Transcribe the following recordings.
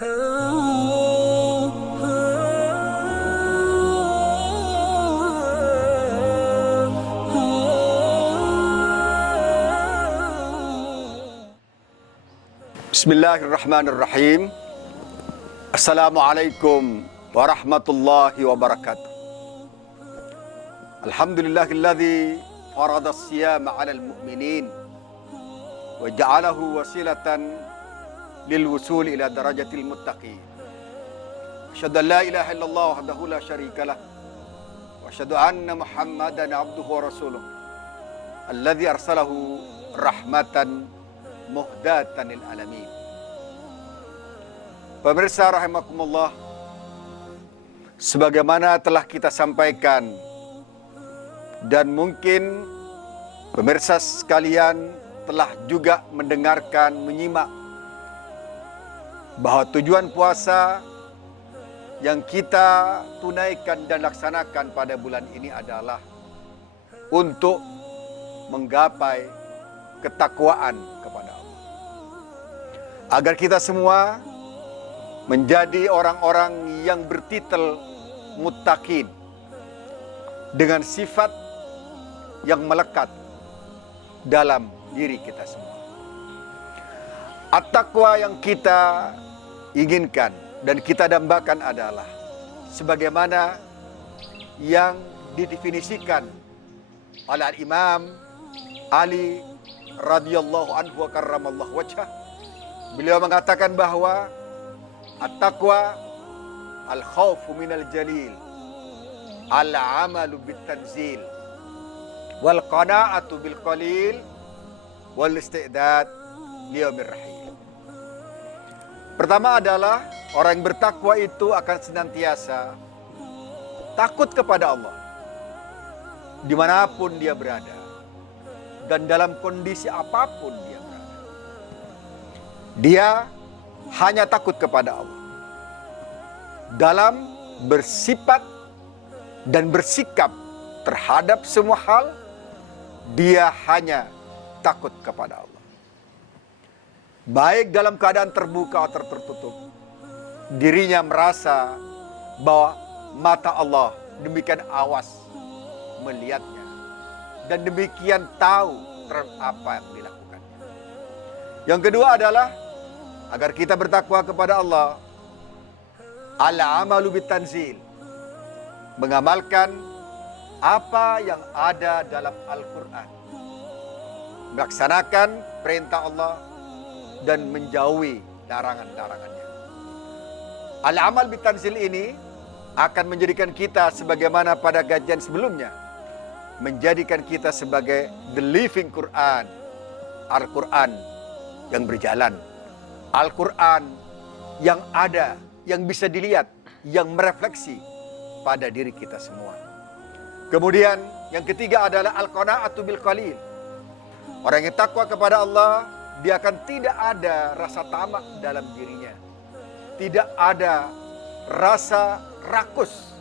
Bismillahirrahmanirrahim. Assalamualaikum warahmatullahi wabarakatuh. Alhamdulillahilladzi farada as-siyama 'alal mu'minin wa ja'alahu wasilatan lil wusul ila darajatil muttaqin. Asyhadu an la ilaha illallah wahdahu la syarikalah wa asyhadu anna Muhammadan 'abduhu wa rasuluh alladzi arsalahu rahmatan muhdatan lil alamin. Pemirsa rahimakumullah, sebagaimana telah kita sampaikan dan mungkin pemirsa sekalian telah juga mendengarkan, menyimak bahwa tujuan puasa yang kita tunaikan dan laksanakan pada bulan ini adalah untuk menggapai ketakwaan kepada Allah. Agar kita semua menjadi orang-orang yang bertitel muttaqin dengan sifat yang melekat dalam diri kita semua. At-taqwa yang kita inginkan dan kita dambakan adalah sebagaimana yang didefinisikan oleh Imam Ali radhiyallahu anhu wa karramallahu wajhah. Beliau mengatakan bahwa at-taqwa al-khawfu minal jalil, al-amalu bit-tanzil, wal qana'atu bil qalil, wal isti'dad liyaumir rahil. Pertama adalah orang yang bertakwa itu akan senantiasa takut kepada Allah dimanapun dia berada dan dalam kondisi apapun dia berada. Dia hanya takut kepada Allah dalam bersifat dan bersikap terhadap semua hal. Dia hanya takut kepada Allah, baik dalam keadaan terbuka atau tertutup. Dirinya merasa bahwa mata Allah demikian awas melihatnya dan demikian tahu terhadap apa yang dilakukannya. Yang kedua adalah agar kita bertakwa kepada Allah, al-amalu bit-tanzil, mengamalkan apa yang ada dalam Al-Quran, melaksanakan perintah Allah dan menjauhi larangan-larangannya. Al-amal bit-tanzil ini akan menjadikan kita sebagaimana pada kajian sebelumnya, menjadikan kita sebagai the living Quran, Al-Quran yang berjalan, Al-Quran yang ada, yang bisa dilihat, yang merefleksi pada diri kita semua. Kemudian yang ketiga adalah al-qana'atu bil qalil. Orang yang takwa kepada Allah, dia akan tidak ada rasa tamak dalam dirinya. Tidak ada rasa rakus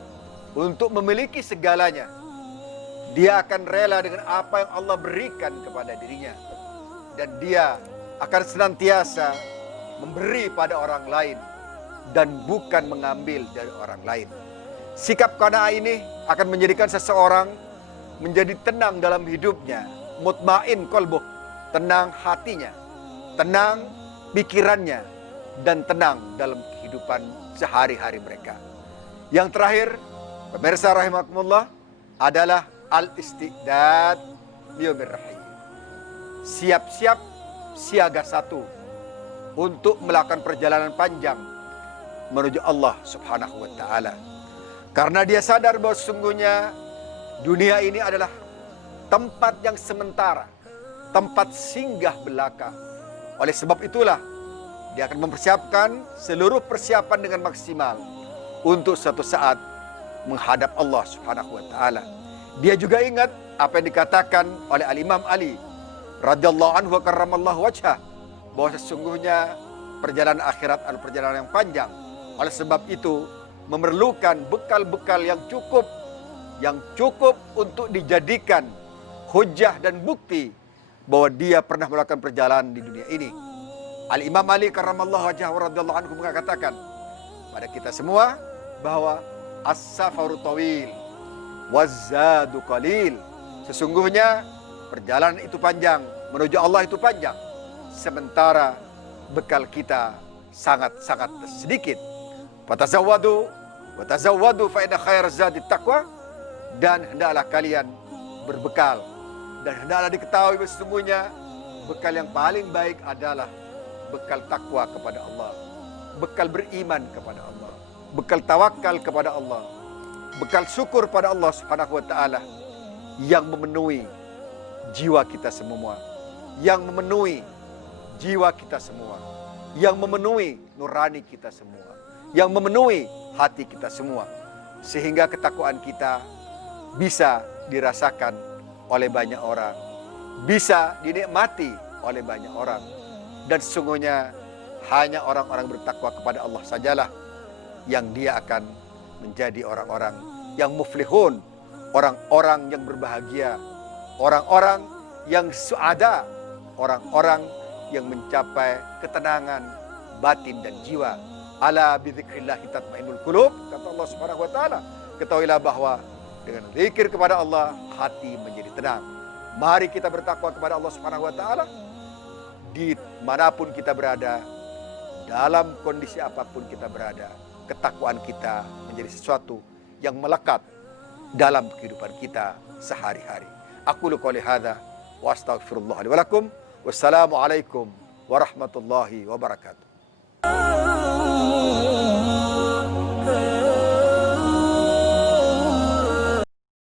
untuk memiliki segalanya. Dia akan rela dengan apa yang Allah berikan kepada dirinya. Dan dia akan senantiasa memberi pada orang lain dan bukan mengambil dari orang lain. Sikap qanaah ini akan menjadikan seseorang menjadi tenang dalam hidupnya, mutmain qalbuh, tenang hatinya, tenang pikirannya, dan tenang dalam kehidupan sehari-hari mereka. Yang terakhir, pemirsa rahimakumullah, adalah al-isti'dad liyaumir rahil. Siap-siap siaga satu untuk melakukan perjalanan panjang menuju Allah Subhanahu wa taala. Karena dia sadar bahwa sesungguhnya dunia ini adalah tempat yang sementara, tempat singgah belaka. Oleh sebab itulah dia akan mempersiapkan seluruh persiapan dengan maksimal untuk suatu saat menghadap Allah Subhanahu wa taala. Dia juga ingat apa yang dikatakan oleh Al-Imam Ali radhiyallahu anhu wa karramallahu wajhah, bahwa sesungguhnya perjalanan akhirat adalah perjalanan yang panjang. Oleh sebab itu memerlukan bekal-bekal yang cukup untuk dijadikan hujah dan bukti bahwa dia pernah melakukan perjalanan di dunia ini. Al-Imam Ali karramallahu wajhahu radhiyallahu anhu mengatakan pada kita semua bahwa as-safaru tawil waz-zadu qalil. Sesungguhnya perjalanan itu panjang, menuju Allah itu panjang, sementara bekal kita sangat-sangat sedikit. Fatazawwadu wa tazawwadu fa inna khairaz zadi taqwa. Dan hendaklah kalian berbekal, dan hendaklah diketahui sesungguhnya bekal yang paling baik adalah bekal takwa kepada Allah, bekal beriman kepada Allah, bekal tawakal kepada Allah, bekal syukur pada Allah Subhanahu wa taala yang memenuhi jiwa kita semua, yang memenuhi jiwa kita semua, yang memenuhi nurani kita semua, yang memenuhi hati kita semua, sehingga ketakwaan kita bisa dirasakan oleh banyak orang, bisa dinikmati oleh banyak orang. Dan sesungguhnya hanya orang-orang bertakwa kepada Allah sajalah yang dia akan menjadi orang-orang yang muflihun, orang-orang yang berbahagia, orang-orang yang suada, orang-orang yang mencapai ketenangan batin dan jiwa. Ala bidzikrillah tatmainnul qulub, kata Allah Subhanahu wa taala. Ketahuilah bahwa dengan zikir kepada Allah, hati menjadi tenang. Mari kita bertakwa kepada Allah Subhanahu wa taala di manapun kita berada, dalam kondisi apapun kita berada. Ketakwaan kita menjadi sesuatu yang melekat dalam kehidupan kita sehari-hari. Aqulu qouli hadza wa astaghfirullah li wa lakum. Wassalamualaikum warahmatullahi wabarakatuh.